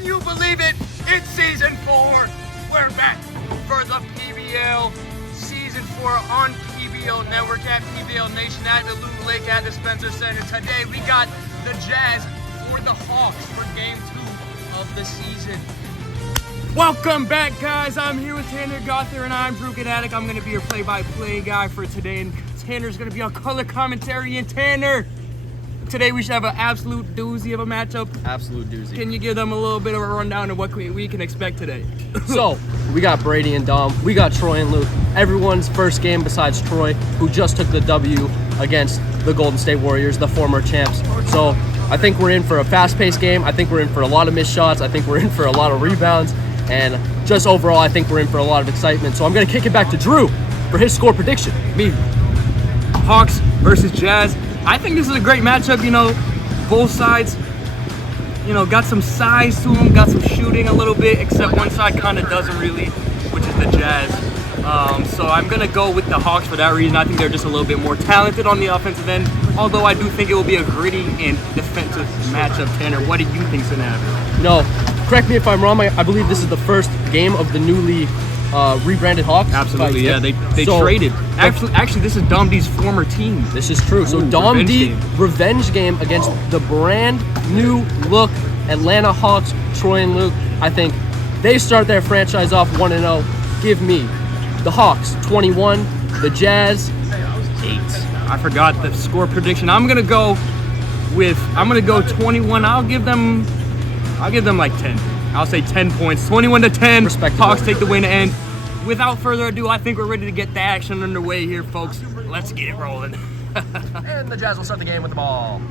Can you believe it? It's season 4. We're back for the PBL season 4 on PBL Network at PBL Nation at the Loot Lake at the Spencer Center. Today we got the Jazz for the Hawks for game 2 of the season. Welcome back, guys. I'm here with Tanner Gother and I'm Drew Ganatic. I'm going to be your play-by-play guy for today, and Tanner's going to be on color commentary. And Tanner, today we should have an absolute doozy of a matchup. Absolute doozy. Can you give them a little bit of a rundown of what we can expect today? So, we got Brady and Dom. We got Troy and Luke. Everyone's first game besides Troy, who just took the W against the Golden State Warriors, the former champs. So, I think we're in for a fast-paced game. I think we're in for a lot of missed shots. I think we're in for a lot of rebounds. And just overall, I think we're in for a lot of excitement. So I'm going to kick it back to Drew for his score prediction. Me. Hawks versus Jazz. I think this is a great matchup. You know, both sides, you know, got some size to them, got some shooting a little bit, except one side kind of doesn't really, which is the Jazz. So I'm going to go with the Hawks for that reason. I think they're just a little bit more talented on the offensive end, although I do think it will be a gritty and defensive matchup. Tanner, what do you think's going to happen? No, correct me if I'm wrong. I believe this is the first game of the newly rebranded Hawks. Absolutely, yeah. They traded. Actually, this is Dom D's former team. This is true. So Dom D revenge game against the brand new look Atlanta Hawks, Troy and Luke. I think they start their franchise off 1-0. Give me the Hawks 21, the Jazz 8. I forgot the score prediction. I'm gonna go 21. I'll give them like 10. I'll say 10 points. 21-10. Respectable. Hawks take the win, and without further ado, I think we're ready to get the action underway here, folks. Let's get it rolling. And the Jazz will start the game with the ball.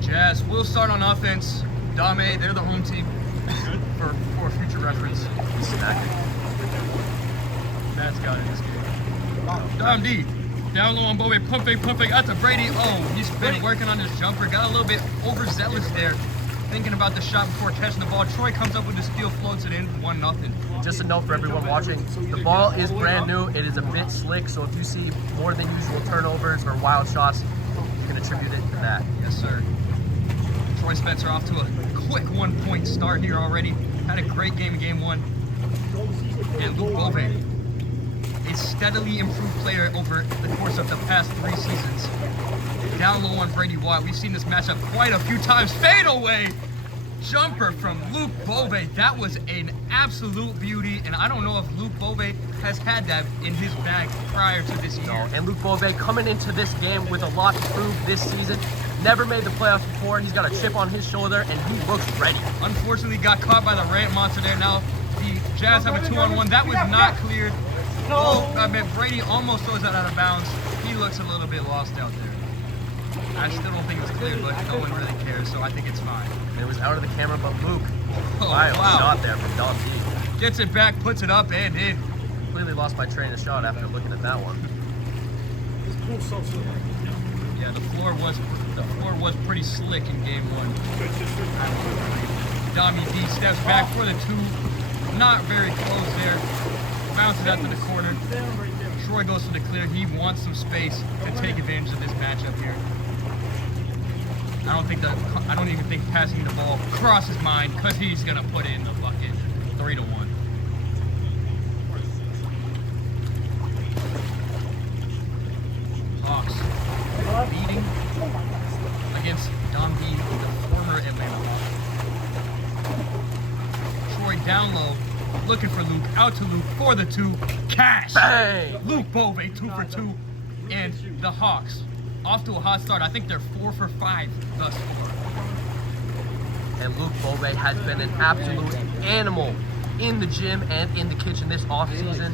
Jazz will start on offense. Dame, they're the home team for future reference. Matt's got it in this game. Dom D, down low on Bowie, pump fake out to Brady. Oh, he's been working on his jumper. Got a little bit overzealous there, thinking about the shot before catching the ball. Troy comes up with the steal, floats it in, 1-0. Just a note for everyone watching, the ball is brand new. It is a bit slick, so if you see more than usual turnovers or wild shots, you can attribute it to that. Yes, sir. Troy Spencer off to a quick 1-point start here already. Had a great game in game 1. And Luke Bove, a steadily improved player over the course of the past 3 seasons. Down low on Brady Watt. We've seen this matchup quite a few times. Fade away jumper from Luke Bove. That was an absolute beauty, and I don't know if Luke Bove has had that in his bag prior to this year. No, and Luke Bove coming into this game with a lot to prove this season. Never made the playoffs before. He's got a chip on his shoulder, and he looks ready. Unfortunately, got caught by the Rant Monster there. Now the Jazz have a 2-on-1. That was not cleared. Oh, I mean, Brady almost throws that out of bounds. He looks a little bit lost out there. I still don't think it was cleared, but no one really cares, so I think it's fine. It was out of the camera, but Luke, Oh, wild wow. shot there from Dom D. Gets it back, puts it up, and in. Completely lost my train of shot after looking at that one. Yeah, the floor was pretty slick in game 1. Dami D steps back for the 2. Not very close there. Bounces out to the corner. Troy goes for the clear. He wants some space to take advantage of this matchup here. I don't even think passing the ball crosses his mind, because he's gonna put in the bucket. 3-1. Hawks beating against Dom D, the former Atlanta Hawk. Troy down low, looking for Luke, out to Luke for the 2. Cash! Bang! Luke Bove, 2 for 2. And the Hawks, off to a hot start. I think they're 4 for 5 thus far. And Luke Bove has been an absolute animal in the gym and in the kitchen this offseason,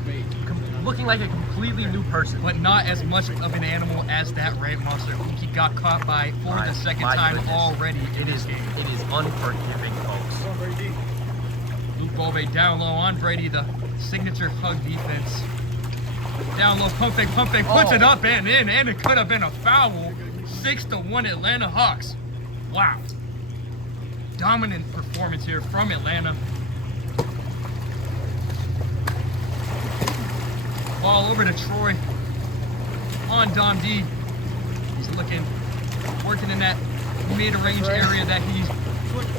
looking like a completely new person. But not as much of an animal as that Rant Monster, who he got caught by for the second time goodness. already in this game. It is unforgiving, folks. Luke Bove down low on Brady, the signature hug defense. Down low, pump fake, puts it up and in, and it could have been a foul. 6-1 Atlanta Hawks. Wow. Dominant performance here from Atlanta. Ball over to Troy on Dom D. He's working in that mid-range area that he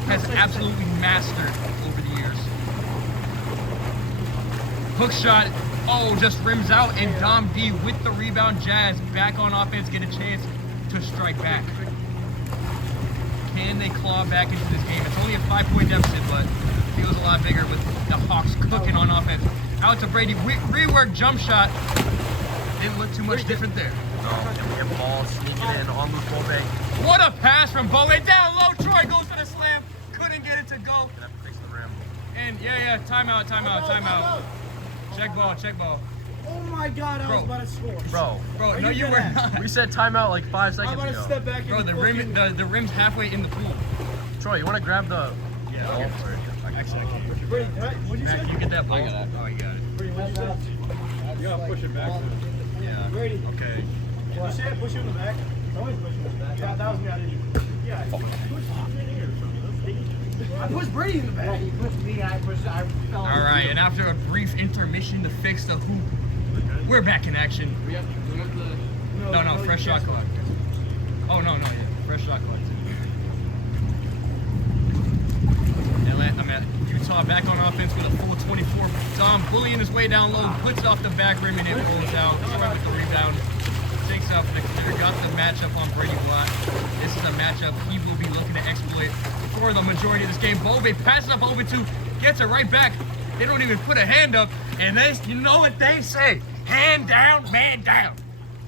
has absolutely mastered over the years. Hook shot, just rims out, and Dom D with the rebound. Jazz back on offense, get a chance to strike back. Can they claw back into this game? It's only a 5-point deficit, but it feels a lot bigger with the Hawks cooking on offense. Out to Brady, rework jump shot. Didn't look too much different there. No, and we have ball sneaking in on Luke Bove. What a pass from Bowe. Down low, Troy goes for the slam. Couldn't get it to go. Gonna have to fix the rim. And timeout. Check ball. Oh my God, I was about to score. Bro, no, you were not. We said timeout like 5 I'm seconds about to ago. step back. Bro, the rim's halfway in the pool. Troy, you want to grab the Yeah, ball? Actually, I can't. Brady, what'd you Matt, say? you get that ball? I got it. Oh, you got it. Brady, what'd you say? You gotta push it back. Yeah. Brady, Okay. you say I push you in the back? Always push you in the back. Yeah, that was me. I didn't. Yeah. I pushed Brady in the back. He pushed me. I fell. All right, and after a brief intermission to fix the hoop, we're back in action. No, fresh shot clock. Oh, no, yeah. Fresh shot clock. Utah back on offense with a full 24. Dom bullying his way down low, puts it off the back rim, and it rolls out. Troy with the rebound. Takes up the clear, got the matchup on Brady Black. This is a matchup he will be looking to exploit for the majority of this game. Bove passes up over to, gets it right back. They don't even put a hand up, and you know what they say? Hand down, man down.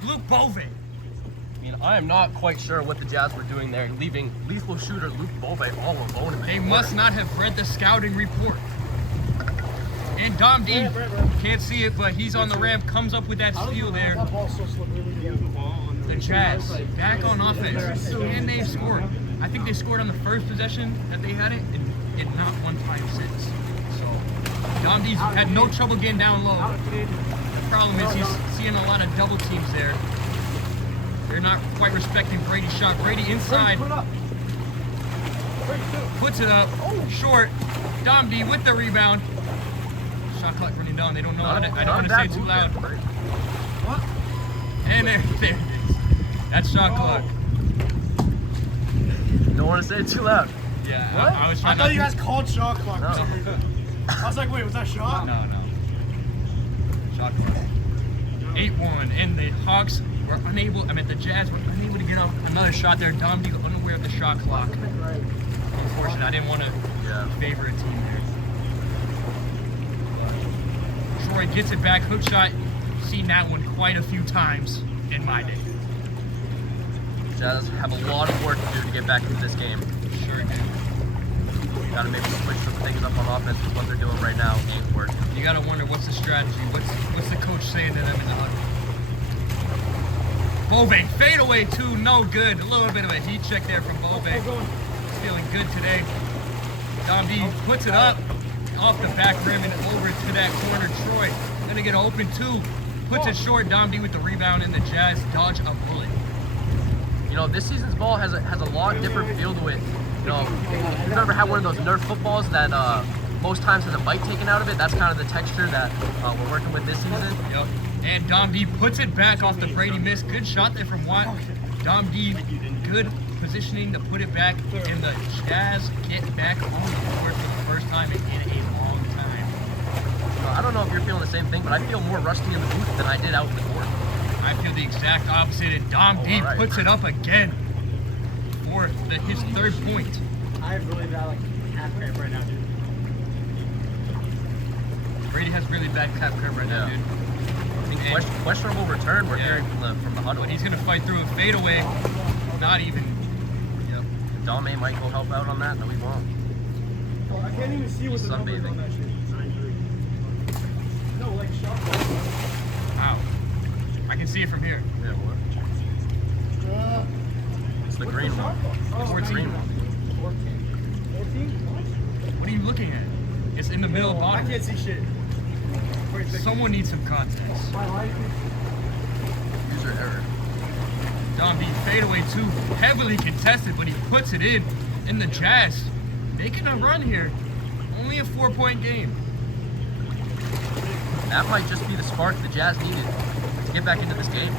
Luke Bove. I mean, I am not quite sure what the Jazz were doing there, leaving lethal shooter Luke Bove all alone in the They corner. must not have read the scouting report. And Dom D, can't see it, but he's on the ramp, comes up with that steal there. That ball's so slippery. The Jazz back on offense, and they've scored. I think they scored on the first possession that they had it, and not one time since. So Dom D's had no trouble getting down low. The problem is he's seeing a lot of double teams there. They're not quite respecting Brady's shot. Brady inside, puts it up, short. Dom D with the rebound. Shot clock running down. They don't know how to. I don't want to say it too loud. And there it is. That's shot clock. Don't want to say it too loud. Yeah, What? I was I trying thought to. you guys called shot clock No. for some reason. I was like, wait, was that shot? No. Shot clock. 8-1, and the Hawks were unable. The Jazz were unable to get off another shot there. Dom D unaware of the shot clock. Unfortunate. I didn't want to favor a team there. Troy gets it back, hook shot. Seen that one quite a few times in my day. Jazz have a lot of work to do to get back into this game. Sure do. Got to maybe switch some things up on offense because what they're doing right now ain't working. You gotta wonder what's the strategy. What's the coach saying to them in the huddle? Bove, fade away too, no good. A little bit of a heat check there from Bove. Feeling good today. Dom D puts it up off the back rim and over to that corner. Troy gonna get an open two. Puts it short. Dom D with the rebound, and the Jazz dodge a bullet. You know, this season's ball has a lot different feel to it. You know, if you've ever had one of those Nerf footballs that most times has a bite taken out of it, that's kind of the texture that we're working with this season. Yep. And Dom D puts it back off the Brady miss. Good shot there from Watt. Dom D, good positioning to put it back, and the Jazz get back on the board for the first time in a long time. I don't know if you're feeling the same thing, but I feel more rusty in the booth than I did out in the court. I feel the exact opposite, and Dom D right. puts it up again for his third point. I have really bad half cramp right now, dude. Brady has really bad calf cramp right now, Yeah. dude. I think And- questionable return we're Yeah. hearing from the huddle. But he's gonna fight through a fadeaway. Not even. Yep. Dame might go help out on that. No, we won't. I can't even see what the numbers Sunbathing. on that shit. No, like shot clock. Wow. I can see it from here. Yeah, what? It's the green one. It's the 14. green one. 14? What are you looking at? It's in the middle I bottom. can't see shit. Wait, Someone needs some context. User error. Dom B fadeaway too, heavily contested, but he puts it in. And the Jazz making a run here. Only a 4-point game. That might just be the spark the Jazz needed to get back into this game.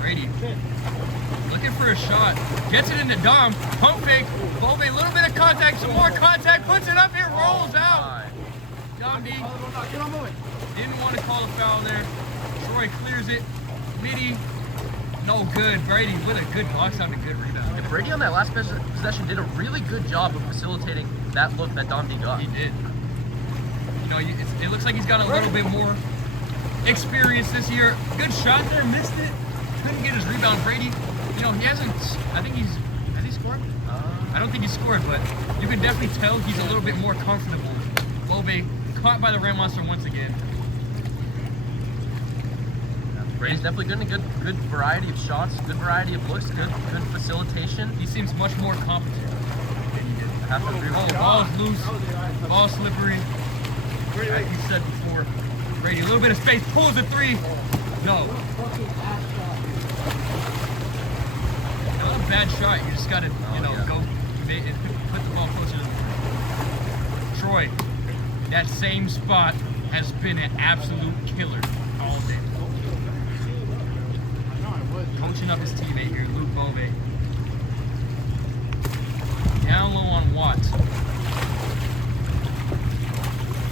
Brady looking for a shot. Gets it into Dom. Pump fake. Bove, a little bit of contact, some more contact. Puts it up here, rolls out. Dom D didn't want to call a foul there. Troy clears it. Midi, no good. Brady with a good box out and a good rebound. And Brady on that last possession did a really good job of facilitating that look that Dom D got. He did. You know, it looks like he's got a little bit more experience this year. Good shot there, missed it. Couldn't get his rebound. Brady, you know, he hasn't, has he scored? I don't think he scored, but you can definitely tell he's a little bit more comfortable. Bove caught by the Ram Monster once again. Brady's definitely getting a good variety of shots, good variety of looks, good facilitation. He seems much more competent than he did. I have to agree with Oh, you. ball's loose, ball slippery. Like you said before, Brady, a little bit of space, pulls a three. No. Not a bad shot. You just got to, go put the ball closer to the rim. Troy, that same spot has been an absolute killer all day. Coaching up his teammate here, Luke Bove. Down low on Watts.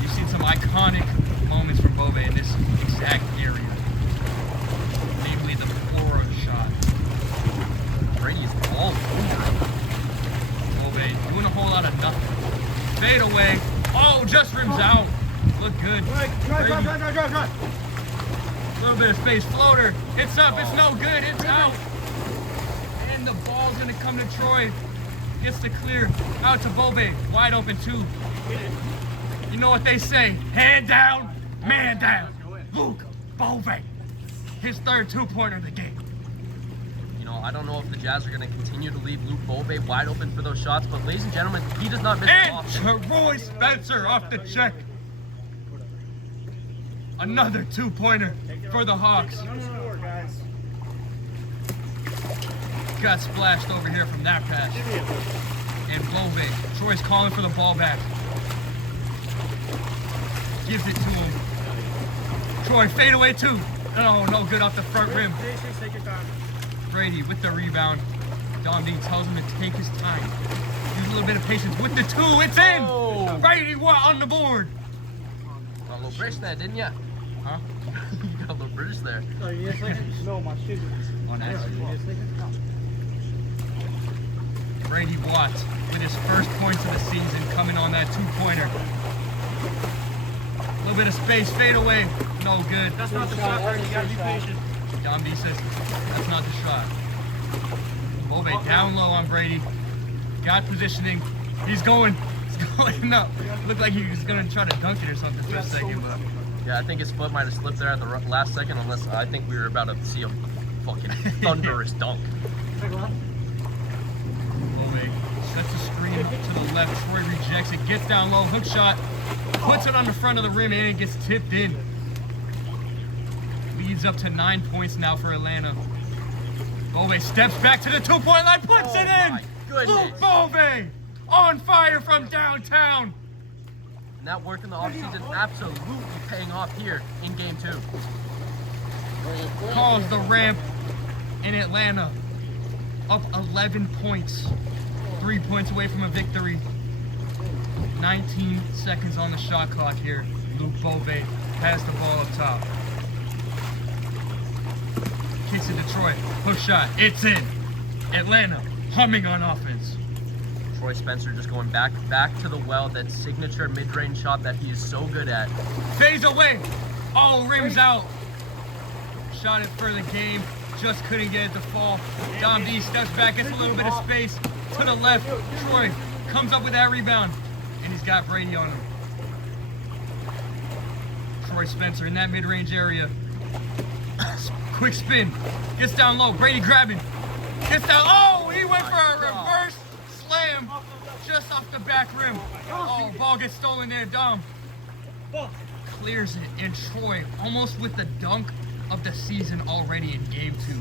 You've seen some iconic moments from Bove in this exact area. Namely the Flora shot. Brady's all over it. Bove doing a whole lot of nothing. Fade away. Oh, just rims out. Look good. Drive. A little bit of space. Floater. It's up. It's no good. It's out. And the ball's going to come to Troy. Gets the clear. Out to Bove. Wide open, too. You know what they say. Hand down, man down. Luke Bove. His third two-pointer of the game. You know, I don't know if the Jazz are going to continue to leave Luke Bove wide open for those shots, but ladies and gentlemen, he does not miss them And often. Troy Spencer off the check. Another two-pointer for the Hawks. Score, guys. Got splashed over here from that pass. And Bove. Troy's calling for the ball back. Gives it to him. Troy, fade away too. Oh, no good off the front rim. Take your time. Brady with the rebound. Dom D tells him to take his time. Use a little bit of patience with the two. It's in! Oh. Brady Watt on the board. Got a little British there, didn't you? Huh? You got a little British there. Oh, you need a second? No, my shoes. On You accident. need a second? No. Brady Watt with his first points of the season coming on that two-pointer. A little bit of space, fade away. No good. That's not the shot, Brady. You gotta be patient. Dom D says that's not the shot. Bove down low on Brady. Got positioning. He's going up. Looked like he was going to try to dunk it or something for a second, but Yeah, I think his foot might have slipped there at the last second, unless I think we were about to see a fucking thunderous dunk. Bove sets a screen to the left. Troy rejects it. Gets down low. Hook shot. Puts it on the front of the rim and it gets tipped in. Leads up to 9 points now for Atlanta. Bove steps back to the two-point line. Puts Oh it my in. goodness. Luke Bove on fire from downtown. And that work in the offseason absolutely paying off here in game 2. Calls the ramp in Atlanta. Up 11 points. 3 points away from a victory. 19 seconds on the shot clock here. Luke Bove has the ball up top. Kicks it to Troy. Hook shot. It's in. Atlanta humming on offense. Troy Spencer just going back to the well, that signature mid-range shot that he is so good at. Fades away. Oh, rims out. Shot it for the game. Just couldn't get it to fall. Dom D steps back, gets a little bit of space to the left. Troy comes up with that rebound, and he's got Brady on him. Troy Spencer in that mid-range area. Quick spin. Gets down low. Brady grabbing. Gets down. Oh, he went for a reverse slam just off the back rim. Oh, ball gets stolen there. Dom clears it. And Troy almost with the dunk of the season already in game 2.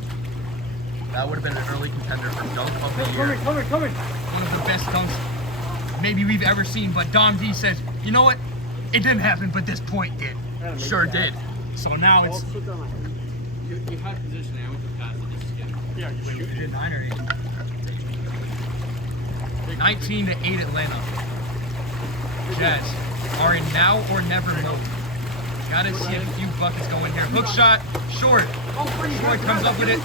That would have been an early contender for dunk of the year. Coming. One of the best dunks maybe we've ever seen. But Dom D says, you know what? It didn't happen, but this point did. Sure did. So now it's You had position. I went to pass it. Just get it. Yeah, you win. You did 9 or 8? 19-8 Atlanta. Jazz are in now or never mode. Gotta see a few buckets going here. Hook shot, short. Troy comes up with it.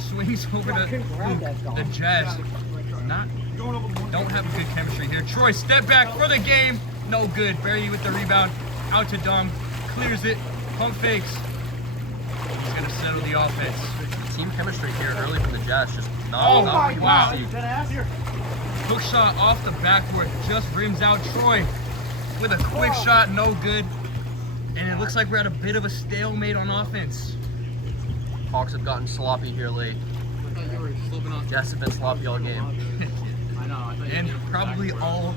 Swings over to Luke. The Jazz don't have a good chemistry here. Troy, step back for the game. No good. Brady with the rebound. Out to Dom. Clears it. Pump fakes. He's gonna settle the offense. Team chemistry here early from the Jazz just not Oh, what you wow. want to see. Hook shot off the backboard. Just rims out Troy with a quick shot. No good. And it looks like we're at a bit of a stalemate on offense. Hawks have gotten sloppy here late. I thought you were slipping on. Jazz have been sloppy all game. I know. I thought you And were probably all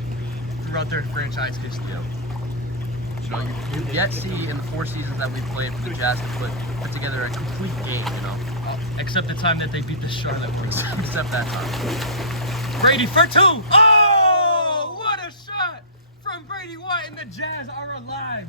throughout their franchise history. You know, you yet see in the 4 seasons that we've played for the Jazz to put together a complete game, you know. Except the time that they beat the Charlotte Hornets. Except that time. Brady for 2. Oh, what a shot from Brady White, and the Jazz are alive.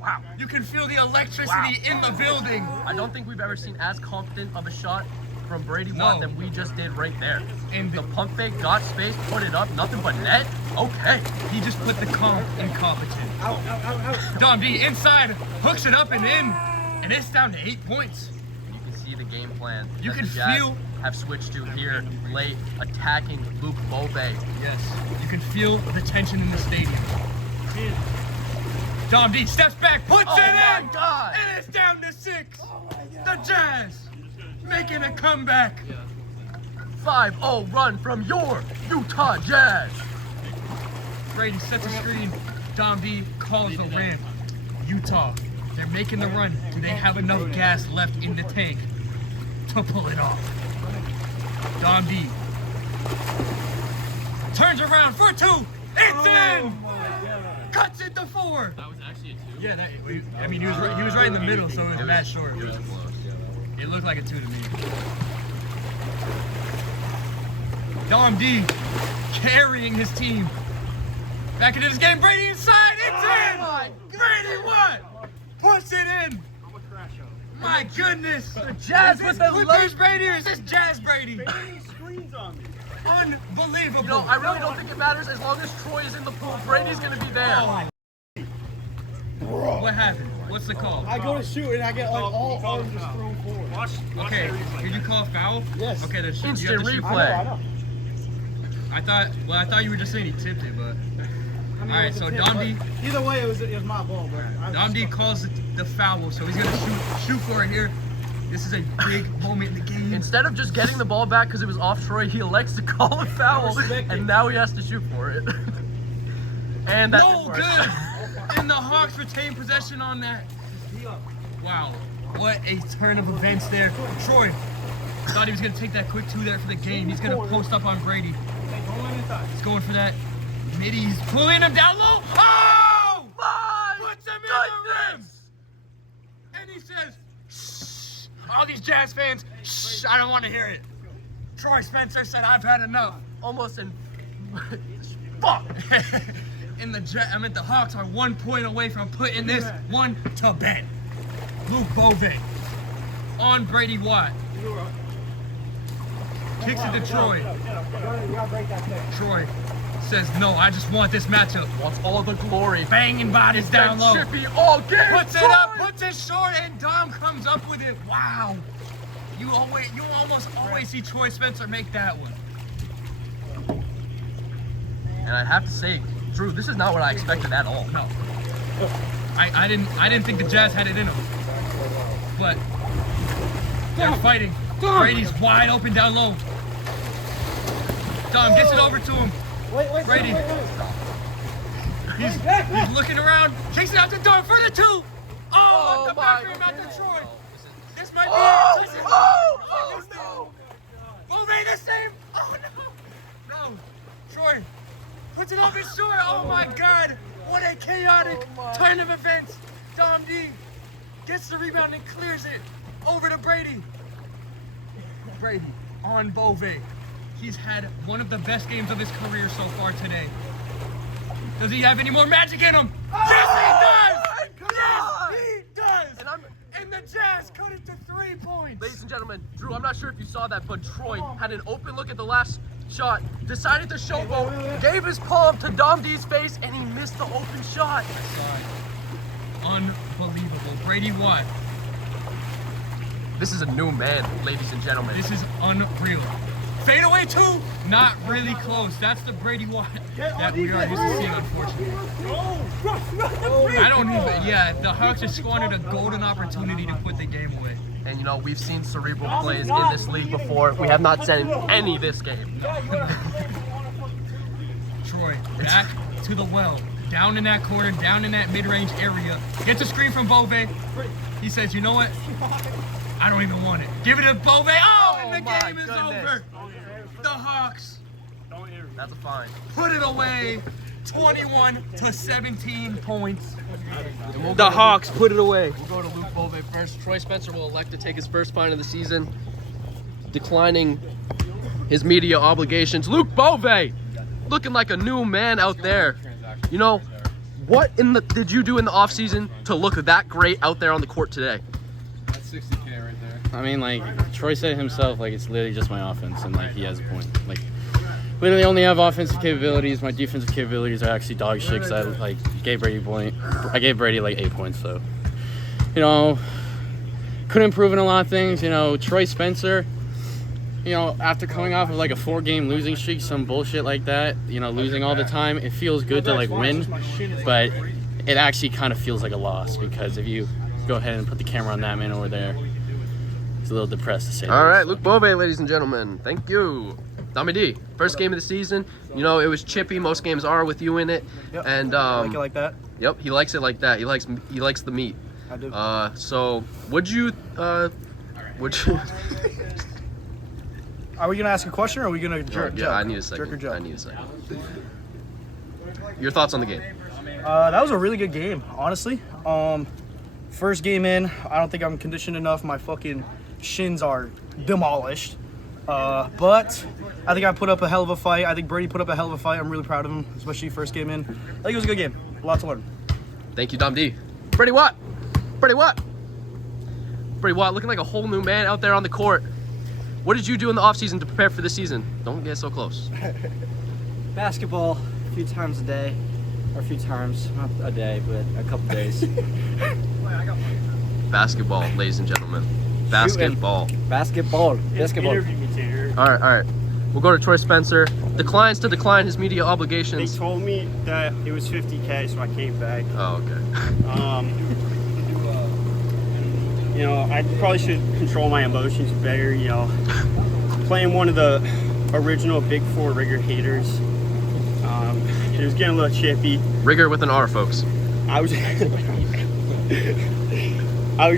Wow. You can feel the electricity in the building. I don't think we've ever seen as confident of a shot from Brady Watt No. than we just did right there. And The pump fake, got space, put it up, nothing but net. Okay. he just put the comp in competent. Dom D inside, hooks it up and in, and it's down to 8 points. You can see the game plan. You that can the Jazz feel- have switched to here late, attacking Luke Bove. Yes, you can feel the tension in the stadium. Dom D steps back, puts Oh it my in, God. and it's down to 6. The Jazz making a comeback. 5-0 run from your Utah Jazz. Brady sets a screen. Dom D calls the ramp. Utah, they're making the run. Do they have enough gas left in the tank to pull it off? Dom D turns around for 2. It's in. Cuts it to 4. That was actually a 2. Yeah, I mean he was right in the middle, so it was that short. It was close. It looked like a 2 to me. Dom D carrying his team. Back into this game, Brady inside, it's in! Brady what? Puts it in! My goodness! The Jazz is with this the Clippers Brady or is this Jazz Brady? Screens on me. Unbelievable! You know, I really don't think it matters as long as Troy is in the pool. Brady's gonna be there. What happened? What's the call? I go to shoot and I get like all arms just thrown forward. Okay, did you call foul? Yes. Okay, then you have Instant to shoot. replay. I know. I thought you were just saying he tipped it, but I mean, All right, it was a so tip, Dom but D- Either way, it was my ball, but Dom D calls the foul, so he's gonna shoot for it here. This is a big moment in the game. Instead of just getting the ball back because it was off Troy, he elects to call a foul, respect it. and now he has to shoot for it. And that's No good! And the Hawks retain possession on that. Wow, what a turn of events there. Troy thought he was gonna take that quick 2 there for the game. He's gonna post up on Brady. He's going for that. Midi, he's pulling him down low. Oh! Puts him in the rim! And he says, shh. All these Jazz fans, shh, I don't want to hear it. Troy Spencer said, I've had enough. almost in. Fuck! The Hawks are 1 point away from putting this one to bed. Luke Bove on Brady Watt. Kicks it to Troy. Troy says, no, I just want this matchup. Wants all the glory. Banging bodies down low. Chippy all game. Puts it up, puts it short, and Dom comes up with it. Wow. You almost always see Troy Spencer make that one. And I have to say, Drew, this is not what I expected at all. No. I didn't think the Jazz had it in them. But they're fighting. Brady's wide open down low. Dom gets it over to him. Brady. He's looking around. Takes it out to Dom for the 2. Oh, up the back rim out to Troy. This might be it. no! Bove the same. Oh no. No. Troy puts it up his short. Oh my God. What a chaotic turn of events. Dom D gets the rebound and clears it over to Brady. Brady on Bove. He's had one of the best games of his career so far today. Does he have any more magic in him? Yes, he does! Come on! Yes, he does! And the Jazz cut it to 3 points. Ladies and gentlemen, Drew, I'm not sure if you saw that, but Troy had an open look at the last shot, decided to showboat, gave his palm to Dom D's face, and he missed the open shot. Unbelievable. Brady what? This is a new man, ladies and gentlemen. This is unreal. Fadeaway 2, not really close. That's the Brady Watt that we are used to seeing, unfortunately. I don't even, the Hawks just squandered a golden opportunity to put the game away. And you know, we've seen cerebral plays in this league before. We have not seen any this game. Troy, back to the well. Down in that corner, down in that mid-range area. Gets a screen from Bove. He says, you know what? I don't even want it. Give it to Bove. Oh, and the game is over. The Hawks That's a fine. put it away. 21 to 17 points. The Hawks put it away. We'll go to Luke Bove first. Troy Spencer will elect to take his first fine of the season, declining his media obligations. Luke Bove, looking like a new man out there. You know, what did you do in the offseason to look that great out there on the court today? That's 60K right there. I mean, like, Troy said himself, like, it's literally just my offense, and, like, he has a point. Like, literally only have offensive capabilities. My defensive capabilities are actually dog shit, 'cause I gave Brady, like, 8 points, so. You know, could improve in a lot of things. You know, Troy Spencer, you know, after coming off of, like, a 4-game losing streak, some bullshit like that, you know, losing all the time, it feels good to, like, win, but it actually kind of feels like a loss, because if you go ahead and put the camera on that man over there, he's a little depressed to say. All right, Luke Bove, ladies and gentlemen. Thank you. Tommy D, first game of the season. You know, it was chippy. Most games are with you in it. Yep. And Like it like that? Yep, he likes it like that. He likes the meat. I do. So would you Are we gonna ask a question, or are we gonna jerk? yeah, I need a Jerk or second. joke? I need a second. Your thoughts on the game? That was a really good game, honestly. First game in, I don't think I'm conditioned enough. My fucking shins are demolished. But I think I put up a hell of a fight. I think Brady put up a hell of a fight. I'm really proud of him, especially first game in. I think it was a good game. A lot to learn. Thank you, Dom D. Brady Watt. Brady Watt. Brady Watt looking like a whole new man out there on the court. What did you do in the offseason to prepare for the season? Don't get so close. Basketball a few times a day, or a few times, not a day, but a couple days. Basketball, ladies and gentlemen. Basketball. Basketball. All right. We'll go to Troy Spencer. Declines to decline his media They obligations. told me that it was 50K, so I came back. Oh, okay. You know, I probably should control my emotions better. You know, playing one of the original Big Four rigger haters, it was getting a little chippy. Rigger with an R, folks. I was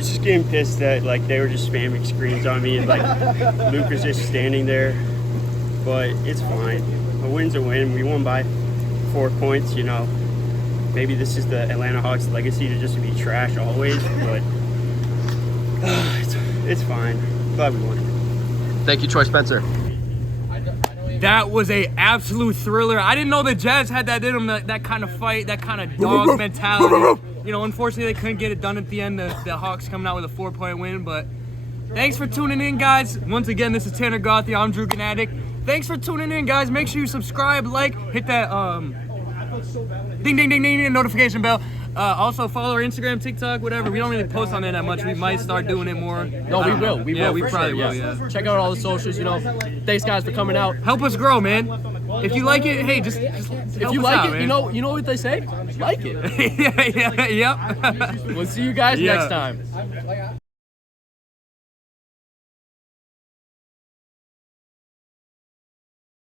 just getting pissed that like they were just spamming screens on me, and like Luke was just standing there. But it's fine. A win's a win. We won by 4 points. You know, maybe this is the Atlanta Hawks' legacy to just be trash always, but it's fine. Glad we won. Thank you, Troy Spencer. That was a absolute thriller. I didn't know the Jazz had that in them, that kind of fight, that kind of dog mentality. You know, unfortunately, they couldn't get it done at the end. The Hawks coming out with a 4-point win, but thanks for tuning in, guys. Once again, this is Tanner Gothia. I'm Drew Gnatic. Thanks for tuning in, guys. Make sure you subscribe, like, hit that ding, ding, ding, ding, notification bell. Also, follow our Instagram, TikTok, whatever. We don't really post on there that much. We might start doing it more. No, we will. We Yeah, will. we for probably sure, will, yeah. Check out all the socials, you know. Thanks, guys, for coming out. Help us grow, man. If you like it, hey, just If help you us like out, it, man. you know what they say? Like it. Yep. We'll see you guys Yeah. next time.